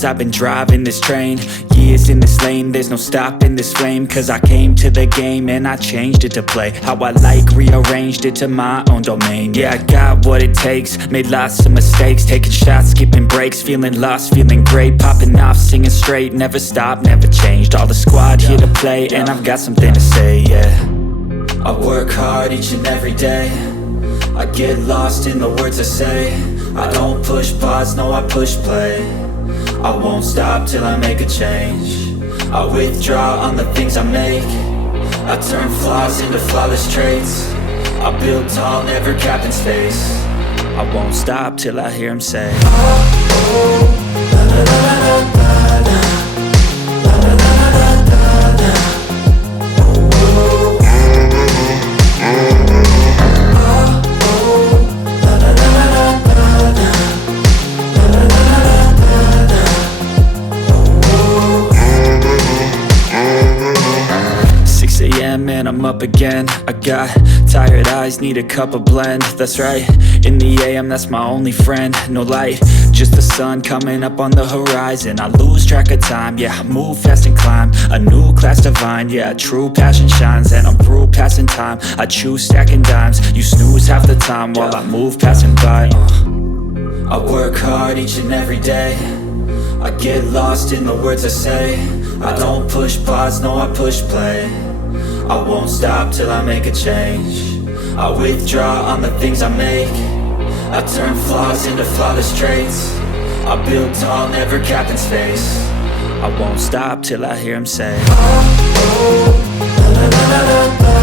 years I've been driving this train. Years in this lane, there's no stopping this flame. Cause I came to the game and I changed it to play how I like, rearranged it to my own domain. Yeah, I got what it takes, made lots of mistakes, taking shots, skipping breaks, feeling lost, feeling great, popping off, singing straight, never stopped, never changed. All the squad here to play and I've got something to say, yeah. I work hard each and every day, I get lost in the words I say. I don't push pause, no I push play. I won't stop till I make a change. I withdraw on the things I make. I turn flaws into flawless traits. I build tall, never capped in space. I won't stop till I hear him say, oh, oh, la la la la la la. And I'm up again. I got tired eyes, need a cup of blend. That's right, in the AM, that's my only friend. No light, just the sun coming up on the horizon. I lose track of time, yeah, I move fast and climb a new class divine, yeah, true passion shines. And I'm through passing time, I choose stacking dimes. You snooze half the time while I move passing by. I work hard each and every day, I get lost in the words I say. I don't push pause, no I push play. I won't stop till I make a change. I withdraw on the things I make. I turn flaws into flawless traits. I build tall, never capped in space. I won't stop till I hear him say, oh, oh, la la la la la.